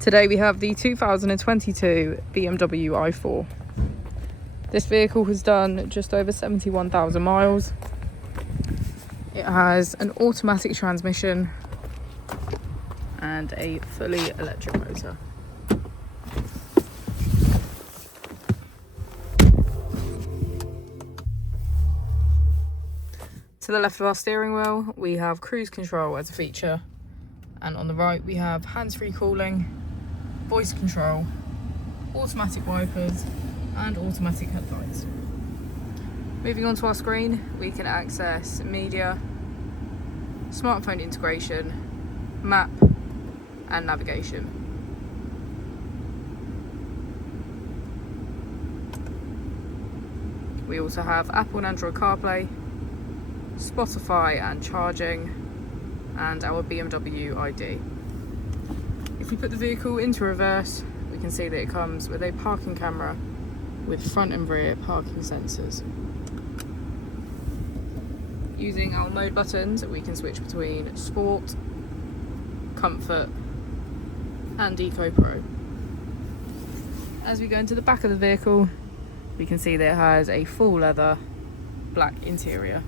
Today we have the 2022 Bmw i4. This vehicle has done just over 71,000 miles. It has an automatic transmission and a fully electric motor. To the left of our steering wheel, we have cruise control as a feature, and on the right we have hands-free calling, voice control, automatic wipers and automatic headlights. Moving on to our screen, we can access media, smartphone integration, map and navigation. We also have Apple and Android CarPlay, Spotify and charging, and our BMW ID. If we put the vehicle into reverse, we can see that it comes with a parking camera with front and rear parking sensors. Using our mode buttons, we can switch between Sport, Comfort and Eco Pro. As we go into the back of the vehicle, we can see that it has a full leather black interior.